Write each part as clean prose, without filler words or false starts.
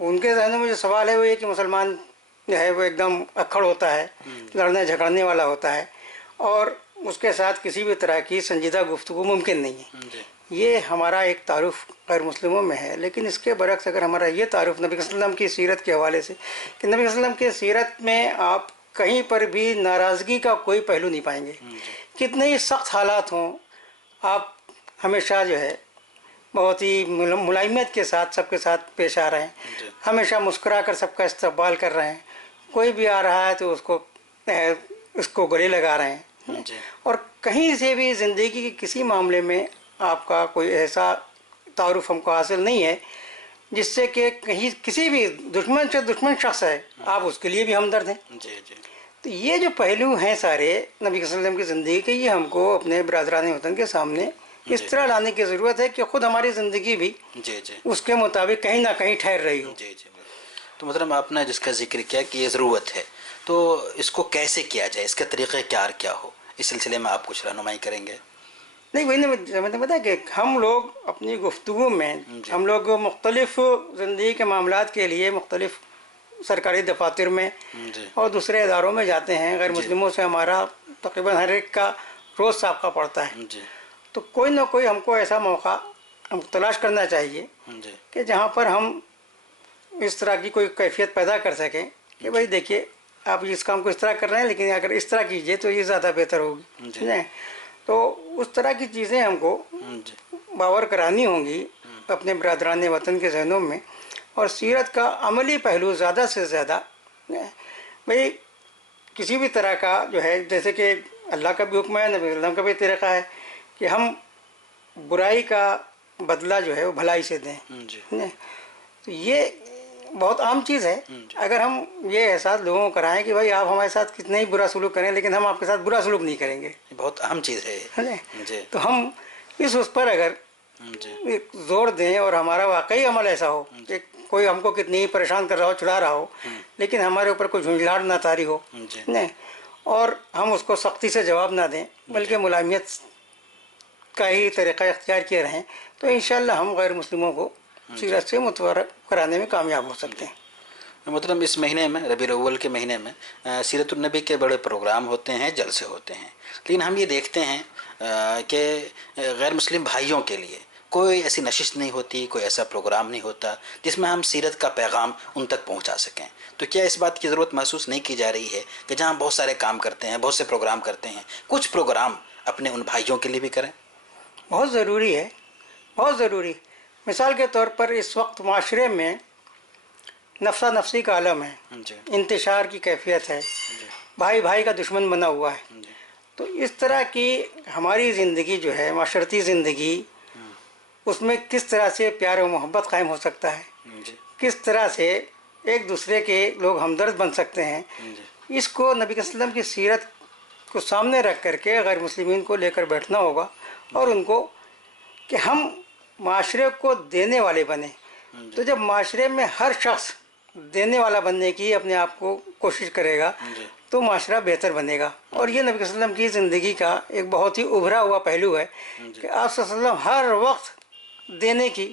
ان کے ذہنوں میں جو سوال ہے وہ یہ کہ مسلمان جو ہے وہ ایک دم اکھڑ ہوتا ہے، لڑنے جھگڑنے والا ہوتا ہے، اور اس کے ساتھ کسی بھی طرح کی سنجیدہ گفتگو ممکن نہیں ہے۔ یہ ہمارا ایک تعارف غیر مسلموں میں ہے، لیکن اس کے برعکس اگر ہمارا یہ تعارف نبی صلی اللہ علیہ وسلم کی سیرت کے حوالے سے، کہ نبی صلی اللہ علیہ وسلم کی سیرت میں آپ کہیں پر بھی ناراضگی کا کوئی پہلو نہیں پائیں گے، کتنے ہی سخت حالات ہوں آپ ہمیشہ جو ہے بہت ہی ملائمت کے ساتھ سب کے ساتھ پیش آ رہے ہیں، ہمیشہ مسکرا کر سب کا استقبال کر رہے ہیں، کوئی بھی آ رہا ہے تو اس کو گلے لگا رہے ہیں، اور کہیں سے بھی زندگی کے کسی معاملے میں آپ کا کوئی ایسا تعارف ہم کو حاصل نہیں ہے جس سے کہ کہیں کسی بھی دشمن سے دشمن شخص ہے آپ اس کے لیے بھی ہمدرد ہیں۔ تو یہ جو پہلو ہیں سارے نبی صلی اللہ علیہ وسلم کی زندگی کے، یہ ہم کو اپنے برادران وطن کے سامنے اس طرح لانے کی ضرورت ہے کہ خود ہماری زندگی بھی اس کے مطابق کہیں نہ کہیں ٹھہر رہی ہو۔ تو محترم آپ نے جس کا ذکر کیا کہ یہ ضرورت ہے، تو اس کو کیسے کیا جائے، اس کا طریقہ کار کیا ہو، اس سلسلے میں آپ کچھ رہنمائی کریں گے؟ نہیں، وہی نے بتایا کہ ہم لوگ اپنی گفتگو میں ہم لوگ مختلف زندگی کے معاملات کے لیے مختلف سرکاری دفاتر میں اور دوسرے اداروں میں جاتے ہیں، غیر مسلموں سے ہمارا تقریباً ہر ایک کا روز سابقہ پڑتا ہے، تو کوئی نہ کوئی ہم کو ایسا موقع ہم تلاش کرنا چاہیے کہ جہاں پر ہم اس طرح کی کوئی کیفیت پیدا کر سکیں کہ بھائی دیکھیے آپ اس کام کو اس طرح کر رہے ہیں، لیکن اگر اس طرح کیجئے تو یہ زیادہ بہتر ہوگی، تو اس طرح کی چیزیں ہم کو باور کرانی ہوں گی اپنے برادران وطن کے ذہنوں میں، اور سیرت کا عملی پہلو زیادہ سے زیادہ، بھئی کسی بھی طرح کا جو ہے، جیسے کہ اللہ کا بھی حکم ہے، نبی صلی اللہ علیہ وسلم کا بھی طریقہ ہے کہ ہم برائی کا بدلہ جو ہے وہ بھلائی سے دیں، تو یہ بہت عام چیز ہے۔ اگر ہم یہ احساس لوگوں کو کرائیں کہ بھائی آپ ہمارے ساتھ کتنا ہی برا سلوک کریں لیکن ہم آپ کے ساتھ برا سلوک نہیں کریں گے، بہت اہم چیز ہے، تو ہم اس پر اگر زور دیں اور ہمارا واقعی عمل ایسا ہو کہ کوئی ہم کو کتنی ہی پریشان کر رہا ہو، چڑھا رہا ہو، لیکن ہمارے اوپر کوئی جھنجھلاہٹ نہ طاری ہو، اور ہم اس کو سختی سے جواب نہ دیں بلکہ ملائمیت کا ہی طریقہ اختیار کیے رہیں، تو انشاءاللہ ہم غیر مسلموں کو سیرت سے متعارف کرانے میں کامیاب ہو سکتے ہیں۔ مطلب اس مہینے میں، ربیع الاول کے مہینے میں سیرت النبی کے بڑے پروگرام ہوتے ہیں، جلسے ہوتے ہیں، لیکن ہم یہ دیکھتے ہیں کہ غیر مسلم بھائیوں کے لیے کوئی ایسی نشست نہیں ہوتی، کوئی ایسا پروگرام نہیں ہوتا جس میں ہم سیرت کا پیغام ان تک پہنچا سکیں۔ تو کیا اس بات کی ضرورت محسوس نہیں کی جا رہی ہے کہ جہاں بہت سارے کام کرتے ہیں، بہت سے پروگرام کرتے ہیں، کچھ پروگرام اپنے ان بھائیوں کے لیے بھی کریں؟ بہت ضروری ہے، بہت ضروری۔ مثال کے طور پر اس وقت معاشرے میں نفسا نفسی کا عالم ہے، انتشار کی کیفیت ہے، بھائی بھائی کا دشمن بنا ہوا ہے، تو اس طرح کی ہماری زندگی جو ہے، معاشرتی زندگی، اس میں کس طرح سے پیار و محبت قائم ہو سکتا ہے، کس طرح سے ایک دوسرے کے لوگ ہمدرد بن سکتے ہیں، اس کو نبی صلی اللہ علیہ وسلم کی سیرت کو سامنے رکھ کر کے غیر مسلمین کو لے کر بیٹھنا ہوگا، اور ان کو کہ ہم معاشرے کو دینے والے بنیں۔ تو جب معاشرے میں ہر شخص دینے والا بننے کی اپنے آپ کو کوشش کرے گا تو معاشرہ بہتر بنے گا، اور یہ نبی صلی اللہ علیہ وسلم کی زندگی کا ایک بہت ہی ابھرا ہوا پہلو ہے کہ آپ صلی اللہ علیہ وسلم ہر وقت دینے کی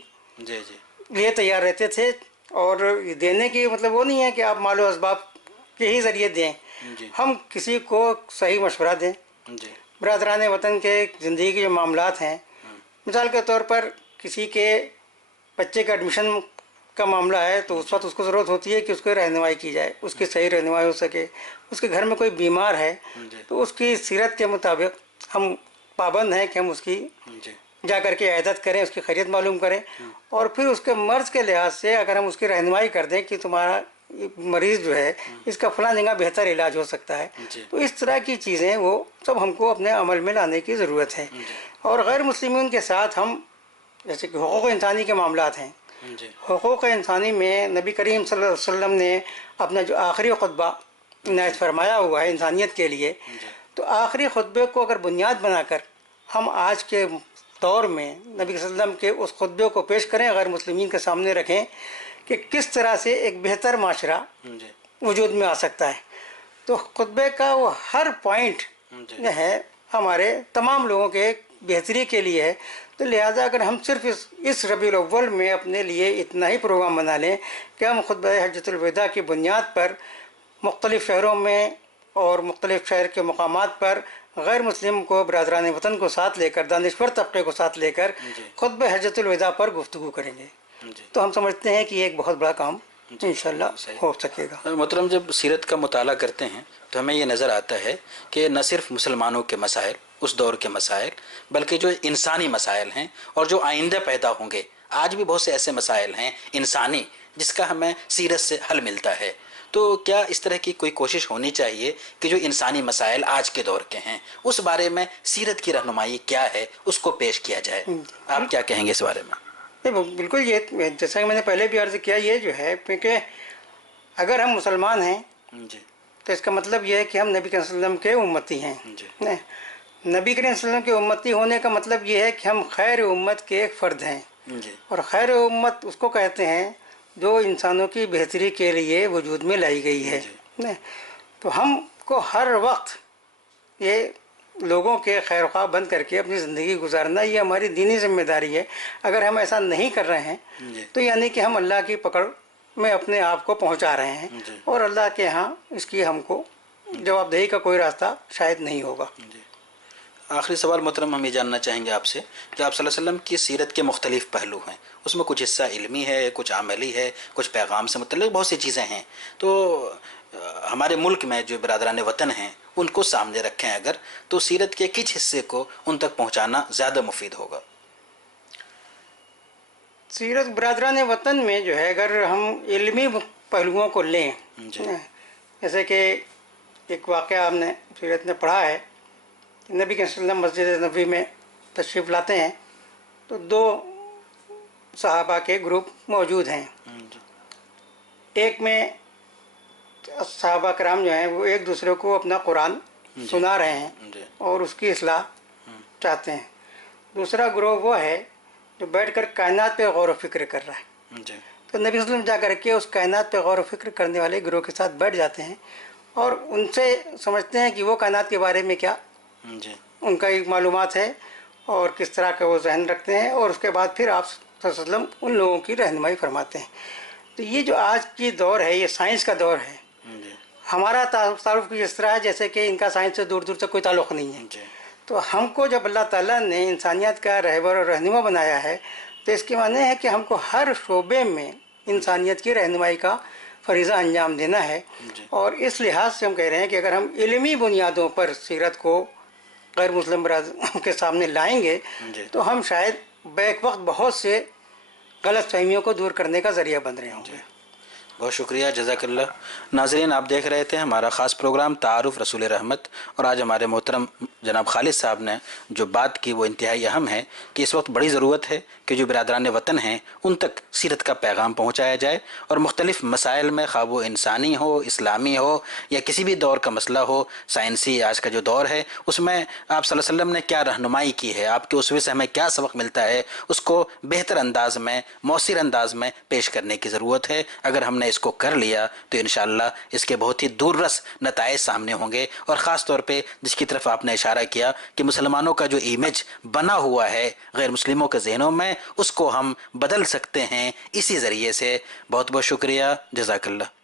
لیے تیار رہتے تھے، اور دینے کی مطلب وہ نہیں ہے کہ آپ مال و اسباب کے ہی ذریعے دیں، ہم کسی کو صحیح مشورہ دیں، برادران وطن کے زندگی کے جو معاملات ہیں، مثال کے طور پر کسی کے بچے کا ایڈمیشن کا معاملہ ہے تو اس وقت اس کو ضرورت ہوتی ہے کہ اس کو رہنمائی کی جائے، اس کی صحیح رہنمائی ہو سکے، اس کے گھر میں کوئی بیمار ہے تو اس کی سیرت کے مطابق ہم پابند ہیں کہ ہم اس کی جا کر کے عیادت کریں، اس کی خیریت معلوم کریں، اور پھر اس کے مرض کے لحاظ سے اگر ہم اس کی رہنمائی کر دیں کہ تمہارا مریض جو ہے اس کا فلاں جگہ بہتر علاج ہو سکتا ہے، تو اس طرح کی چیزیں وہ سب ہم کو اپنے عمل میں لانے کی ضرورت ہے۔ اور غیر مسلمین کے ساتھ ہم جیسے کہ حقوق انسانی کے معاملات ہیں، حقوق انسانی میں نبی کریم صلی اللہ علیہ وسلم نے اپنا جو آخری خطبہ عنایت فرمایا ہوا ہے انسانیت کے لیے، تو آخری خطبے کو اگر بنیاد بنا کر ہم آج کے دور میں نبی صلی اللہ علیہ وسلم کے اس خطبے کو پیش کریں، غیر مسلمین کے سامنے رکھیں کہ کس طرح سے ایک بہتر معاشرہ وجود میں آ سکتا ہے، تو خطبے کا وہ ہر پوائنٹ جو ہے ہمارے تمام لوگوں کے بہتری کے لیے ہے. تو لہٰذا اگر ہم صرف اس ربیع الاول میں اپنے لیے اتنا ہی پروگرام بنا لیں کہ ہم خطبہ حجۃ الوداع کی بنیاد پر مختلف شہروں میں اور مختلف شہر کے مقامات پر غیر مسلم کو، برادران وطن کو ساتھ لے کر، دانشور طبقے کو ساتھ لے کر خطبہ حجۃ الوداع پر گفتگو کریں گے، تو ہم سمجھتے ہیں کہ یہ ایک بہت بڑا کام انشاءاللہ ہو سکے گا. محترم، جب سیرت کا مطالعہ کرتے ہیں تو ہمیں یہ نظر آتا ہے کہ نہ صرف مسلمانوں کے مسائل، اس دور کے مسائل، بلکہ جو انسانی مسائل ہیں اور جو آئندہ پیدا ہوں گے، آج بھی بہت سے ایسے مسائل ہیں انسانی جس کا ہمیں سیرت سے حل ملتا ہے. تو کیا اس طرح کی کوئی کوشش ہونی چاہیے کہ جو انسانی مسائل آج کے دور کے ہیں اس بارے میں سیرت کی رہنمائی کیا ہے، اس کو پیش کیا جائے؟ آپ کیا کہیں گے اس بارے میں؟ بالکل، یہ جیسا کہ میں نے پہلے بھی عرض کیا، یہ جو ہے کیونکہ اگر ہم مسلمان ہیں تو اس کا مطلب یہ ہے کہ ہم نبی کریم صلی اللہ علیہ وسلم کے امتی ہیں. نبی کریم صلی اللہ علیہ وسلم کے امتی ہونے کا مطلب یہ ہے کہ ہم خیر امت کے ایک فرد ہیں، اور خیر امت اس کو کہتے ہیں جو انسانوں کی بہتری کے لیے وجود میں لائی گئی ہے. تو ہم کو ہر وقت یہ لوگوں کے خیر خواہ بن کر کے اپنی زندگی گزارنا یہ ہماری دینی ذمہ داری ہے. اگر ہم ایسا نہیں کر رہے ہیں تو یعنی کہ ہم اللہ کی پکڑ میں اپنے آپ کو پہنچا رہے ہیں، اور اللہ کے ہاں اس کی ہم کو جواب دہی کا کوئی راستہ شاید نہیں ہوگا. آخری سوال محترم، ہم یہ جاننا چاہیں گے آپ سے کہ آپ صلی اللہ علیہ وسلم کی سیرت کے مختلف پہلو ہیں، اس میں کچھ حصہ علمی ہے، کچھ عملی ہے، کچھ پیغام سے متعلق بہت سی چیزیں ہیں. تو ہمارے ملک میں جو برادران وطن ہیں ان کو سامنے رکھیں اگر، تو سیرت کے کس حصے کو ان تک پہنچانا زیادہ مفید ہوگا؟ سیرت برادران وطن میں جو ہے اگر ہم علمی پہلوؤں کو لیں، جیسے کہ ایک واقعہ ہم نے سیرت میں پڑھا ہے، نبی کے صلی اللہ علیہ وسلم مسجد نبوی میں تشریف لاتے ہیں تو دو صحابہ کے گروپ موجود ہیں. ایک میں صحابہ کرام جو ہیں وہ ایک دوسرے کو اپنا قرآن سنا رہے ہیں اور اس کی اصلاح چاہتے ہیں. دوسرا گروہ وہ ہے جو بیٹھ کر کائنات پہ غور و فکر کر رہا ہے. تو نبی صلی اللہ علیہ وسلم جا کر کے اس کائنات پہ غور و فکر کرنے والے گروہ کے ساتھ بیٹھ جاتے ہیں اور ان سے سمجھتے ہیں کہ وہ کائنات کے بارے میں کیا ان کا ایک معلومات ہے اور کس طرح کا وہ ذہن رکھتے ہیں، اور اس کے بعد پھر آپ صلی اللہ علیہ وسلم ان لوگوں کی رہنمائی فرماتے ہیں. تو یہ جو آج کی دور ہے یہ سائنس کا دور ہے. ہمارا تعارف کی اس طرح ہے جیسے کہ ان کا سائنس سے دور دور تک کوئی تعلق نہیں ہے. تو ہم کو جب اللہ تعالیٰ نے انسانیت کا رہبر اور رہنما بنایا ہے تو اس کے معنی ہے کہ ہم کو ہر شعبے میں انسانیت کی رہنمائی کا فریضہ انجام دینا ہے. اور اس لحاظ سے ہم کہہ رہے ہیں کہ اگر ہم علمی بنیادوں پر سیرت کو غیر مسلم برادر کے سامنے لائیں گے تو ہم شاید بیک وقت بہت سے غلط فہمیوں کو دور کرنے کا ذریعہ بن رہے ہوں گے. بہت شکریہ، جزاک اللہ. ناظرین، آپ دیکھ رہے تھے ہمارا خاص پروگرام تعارف رسول رحمت، اور آج ہمارے محترم جناب خالد صاحب نے جو بات کی وہ انتہائی اہم ہے کہ اس وقت بڑی ضرورت ہے کہ جو برادران وطن ہیں ان تک سیرت کا پیغام پہنچایا جائے، اور مختلف مسائل میں خواہ وہ انسانی ہو، اسلامی ہو، یا کسی بھی دور کا مسئلہ ہو، سائنسی آج کا جو دور ہے اس میں آپ صلی اللہ علیہ وسلم نے کیا رہنمائی کی ہے، آپ کے اسوے سے ہمیں کیا سبق ملتا ہے، اس کو بہتر انداز میں، مؤثر انداز میں پیش کرنے کی ضرورت ہے. اگر ہم نے اس کو کر لیا تو انشاءاللہ اس کے بہت ہی دور رس نتائج سامنے ہوں گے. اور خاص طور پہ جس کی طرف آپ نے اشارہ کیا کہ مسلمانوں کا جو امیج بنا ہوا ہے غیر مسلموں کے ذہنوں میں، اس کو ہم بدل سکتے ہیں اسی ذریعے سے. بہت بہت شکریہ، جزاک اللہ.